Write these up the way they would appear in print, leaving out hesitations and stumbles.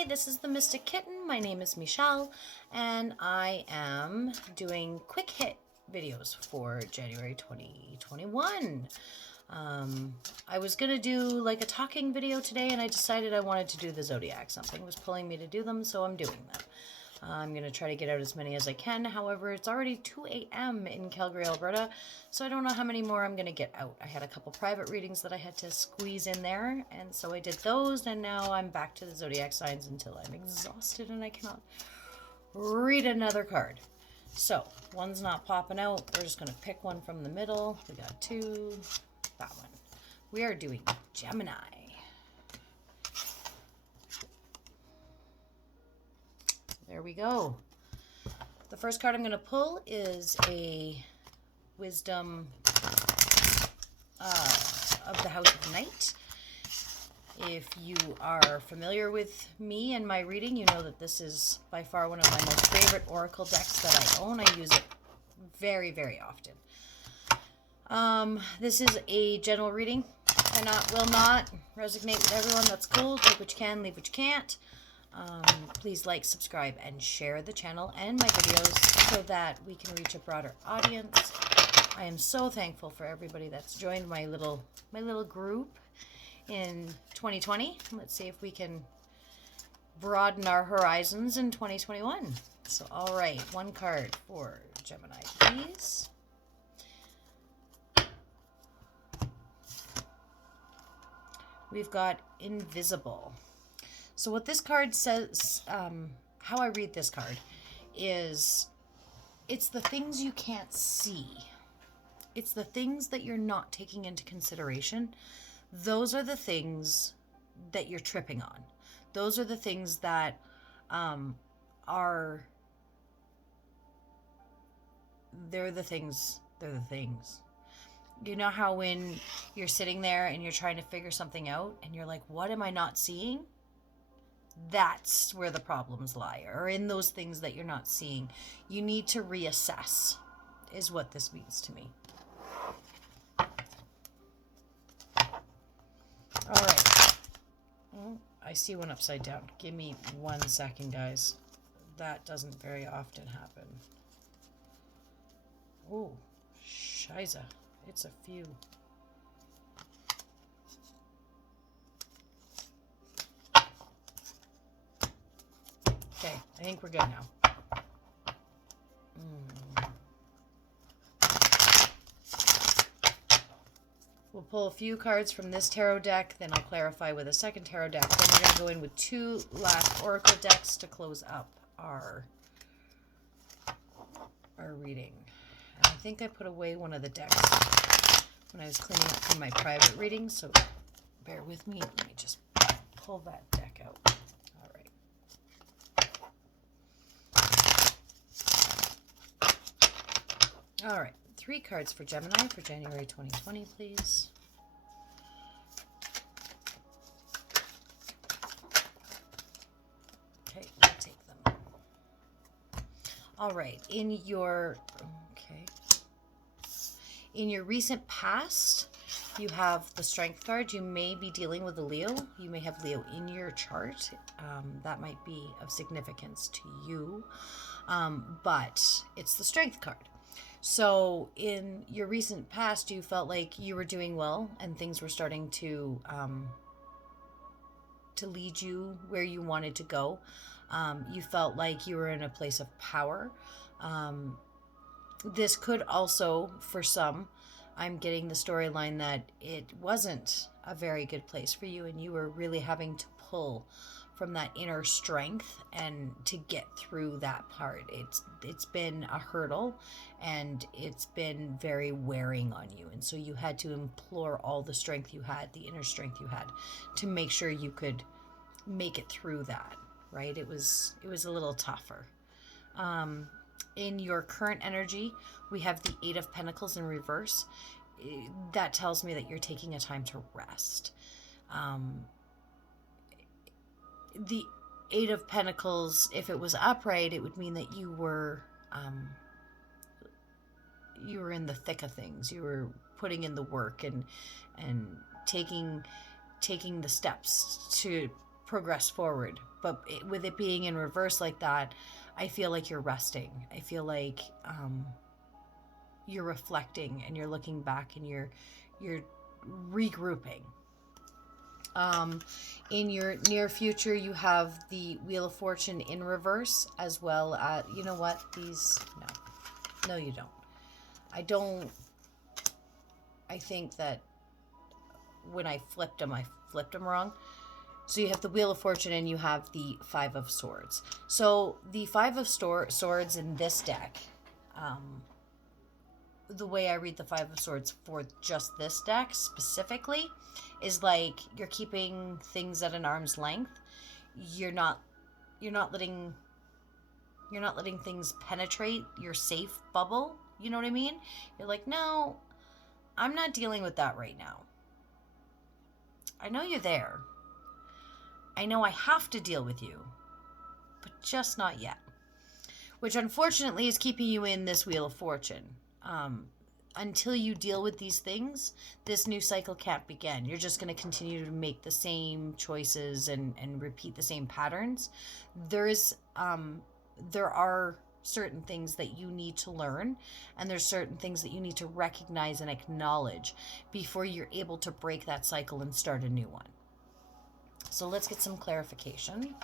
Hi, this is the Mystic Kitten. My name is Michelle, and I am doing quick hit videos for January 2021. I was going to do like a talking video today, and I decided I wanted to do the Zodiac. Something was pulling me to do them, so I'm doing them. I'm going to try to get out as many as I can. However, it's already 2 a.m. in Calgary, Alberta, so I don't know how many more I'm going to get out. I had a couple private readings that I had to squeeze in there, and so I did those, and now I'm back to the Zodiac signs until I'm exhausted and I cannot read another card. So, one's not popping out. We're just going to pick one from the middle. We got two. That one. We are doing Gemini. There we go. The first card I'm going to pull is a wisdom of the House of Night. If you are familiar with me and my reading, you know that this is by far one of my most favorite oracle decks that I own. I use it very, very often. This is a general reading. Will not resonate with everyone. That's cool. Take what you can, leave what you can't. Please like, subscribe, and share the channel and my videos so that we can reach a broader audience. I am so thankful for everybody that's joined my little group in 2020. Let's see if we can broaden our horizons in 2021. So, all right, one card for Gemini, please. We've got Invisible. So what this card says, how I read this card is, it's the things you can't see. It's the things that you're not taking into consideration. Those are the things that you're tripping on. Those are the things that they're the things. You know how when you're sitting there and you're trying to figure something out and you're like, what am I not seeing? That's where the problems lie, or in those things that you're not seeing. You need to reassess, is what this means to me. All right. Oh, I see one upside down. Give me 1 second, guys. That doesn't very often happen. Oh, shiza. It's a few. Okay, I think we're good now. We'll pull a few cards from this tarot deck, then I'll clarify with a second tarot deck. Then we're going to go in with 2 last oracle decks to close up our reading. And I think I put away one of the decks when I was cleaning up from my private reading, so bear with me. Let me just pull that deck out. All right, 3 cards for Gemini for January 2020, please. Okay, we'll take them. All right, in your recent past, you have the Strength card. You may be dealing with a Leo. You may have Leo in your chart. That might be of significance to you, but it's the Strength card. So in your recent past, you felt like you were doing well and things were starting to lead you where you wanted to go. You felt like you were in a place of power. This could also, for some, I'm getting the storyline that it wasn't a very good place for you and you were really having to pull from that inner strength and to get through that part. It's been a hurdle and it's been very wearing on you, and so you had to implore all the strength you had, the inner strength you had, to make sure you could make it through that, right? It was a little tougher. In your current energy, we have the 8 of Pentacles in reverse. That tells me that you're taking a time to rest. The 8 of Pentacles, if it was upright, it would mean that you were in the thick of things. You were putting in the work and taking the steps to progress forward. But with it being in reverse like that, I feel like you're resting. I feel like you're reflecting and you're looking back and you're regrouping. In your near future, you have the Wheel of Fortune in reverse, as well as, you know what, these, no, you don't. I think that when I flipped them wrong. So you have the Wheel of Fortune and you have the Five of Swords. So the Five of Swords in this deck, the way I read the Five of Swords for just this deck specifically, is like you're keeping things at an arm's length. You're not letting things penetrate your safe bubble. You know what I mean? You're like, no, I'm not dealing with that right now. I know you're there. I know I have to deal with you, but just not yet. Which unfortunately is keeping you in this Wheel of Fortune. Until you deal with these things, this new cycle can't begin. You're just going to continue to make the same choices and repeat the same patterns. There are certain things that you need to learn, and there's certain things that you need to recognize and acknowledge before you're able to break that cycle and start a new one. So let's get some clarification.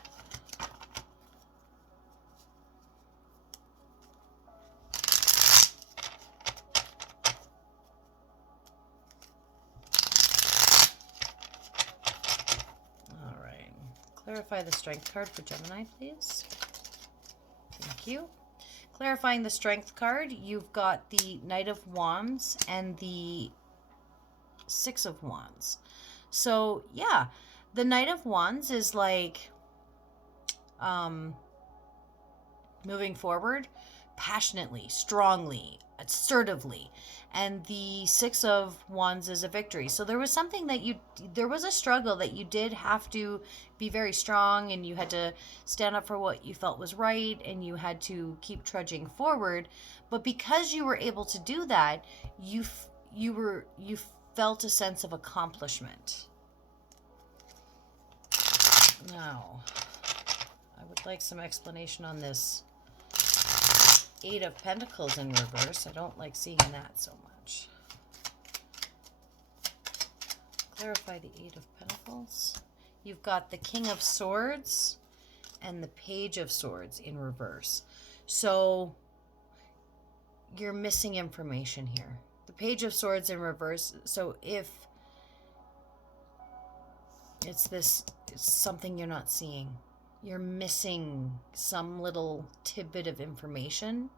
All right. Clarify the Strength card for Gemini, please. Thank you. Clarifying the Strength card, you've got the Knight of Wands and the Six of Wands. So, yeah, the Knight of Wands is like moving forward passionately, strongly, assertively. And the Six of Wands is a victory. So there was something that there was a struggle that you did have to be very strong, and you had to stand up for what you felt was right, and you had to keep trudging forward. But because you were able to do that, you felt a sense of accomplishment. Now, I would like some explanation on this Eight of Pentacles in reverse. I don't like seeing that so much. Clarify the Eight of Pentacles. You've got the King of Swords and the Page of Swords in reverse. So you're missing information here. The Page of Swords in reverse. So if it's something you're not seeing. You're missing some little tidbit of information.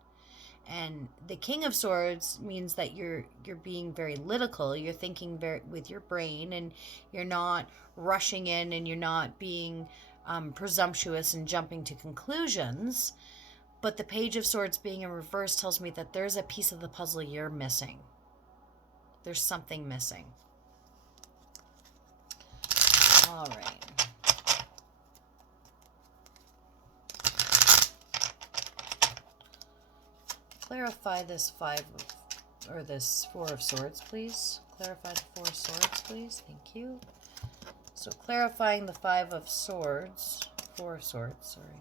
And the King of Swords means that you're being very lytical. You're thinking with your brain, and you're not rushing in, and you're not being presumptuous and jumping to conclusions. But the Page of Swords being in reverse tells me that there's a piece of the puzzle you're missing. There's something missing. All right. Clarify this this Four of Swords, please. Clarify the Four of Swords, please. Thank you. So clarifying the Four of Swords, sorry.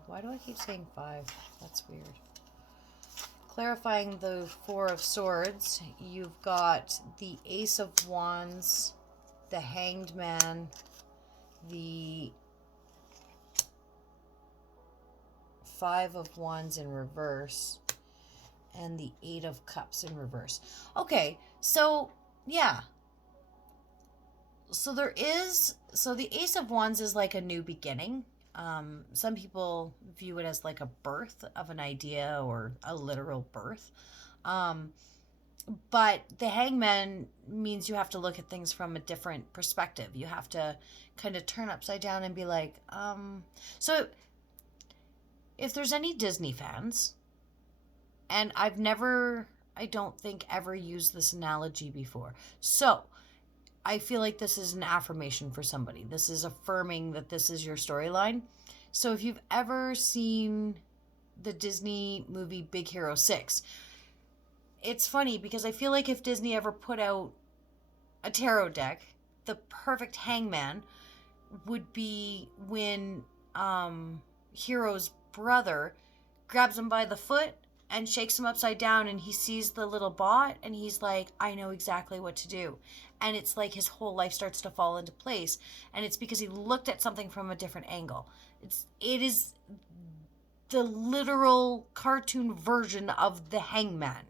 Why do I keep saying five? That's weird. Clarifying the Four of Swords, you've got the Ace of Wands, the Hanged Man, the Five of Wands in reverse, and the Eight of Cups in reverse. Okay, so yeah. So the Ace of Wands is like a new beginning. Some people view it as like a birth of an idea or a literal birth. But the Hangman means you have to look at things from a different perspective. You have to kind of turn upside down and be like, So if there's any Disney fans, and I don't think ever used this analogy before. So I feel like this is an affirmation for somebody. This is affirming that this is your storyline. So if you've ever seen the Disney movie Big Hero 6, it's funny because I feel like if Disney ever put out a tarot deck, the perfect hangman, would be when Hero's brother grabs him by the foot and shakes him upside down, and he sees the little bot and he's like, I know exactly what to do. And it's like his whole life starts to fall into place, and it's because he looked at something from a different angle. It is the literal cartoon version of the Hangman.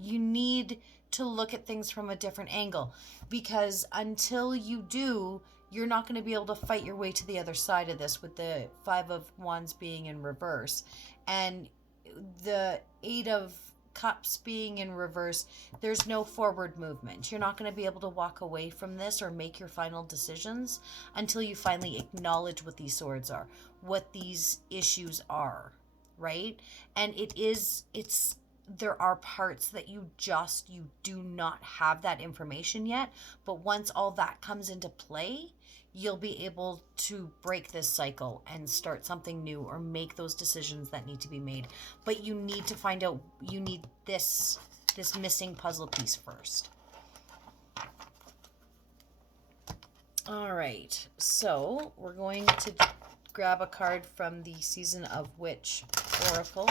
You need to look at things from a different angle, because until you do, you're not going to be able to fight your way to the other side of this, with the Five of Wands being in reverse and the Eight of Cups being in reverse. There's no forward movement. You're not going to be able to walk away from this or make your final decisions until you finally acknowledge what these swords are, what these issues are, right? And there are parts that you do not have that information yet, but once all that comes into play, you'll be able to break this cycle and start something new or make those decisions that need to be made. But you need to find out, you need this missing puzzle piece first. All right, so we're going to grab a card from the Season of Witch Oracle.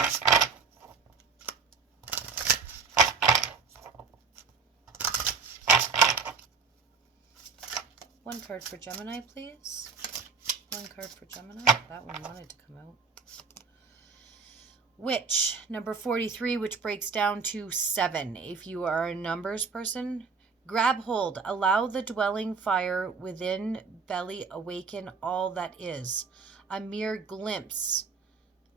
One card for Gemini, please. One card for Gemini. That one wanted to come out. Witch, number 43, which breaks down to 7. If you are a numbers person, grab hold. Allow the dwelling fire within belly awaken all that is. A mere glimpse.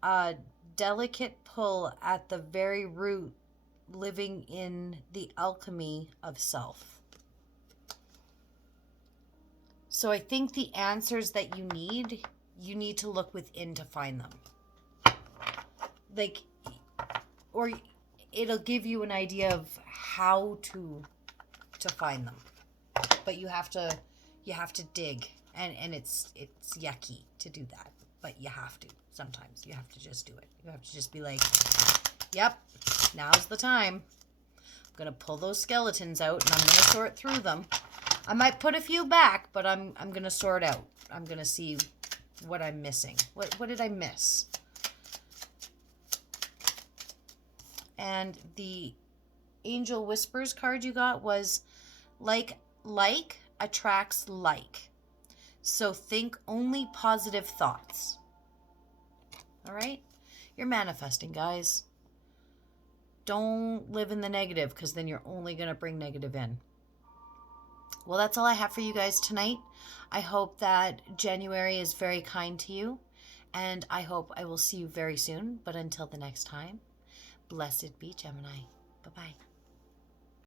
A delicate pull at the very root, living in the alchemy of self. So I think the answers that you need to look within to find them. Or it'll give you an idea of how to find them. But you have to dig, and it's yucky to do that, but you have to. Sometimes you have to just do it. You have to just be like, yep, now's the time. I'm going to pull those skeletons out, and I'm going to sort through them. I might put a few back, but I'm going to sort out. I'm going to see what I'm missing. What did I miss? And the Angel Whispers card you got was like attracts like. So think only positive thoughts. All right? You're manifesting, guys. Don't live in the negative, because then you're only going to bring negative in. Well, that's all I have for you guys tonight. I hope that January is very kind to you, and I hope I will see you very soon. But until the next time, blessed be Gemini. Bye-bye.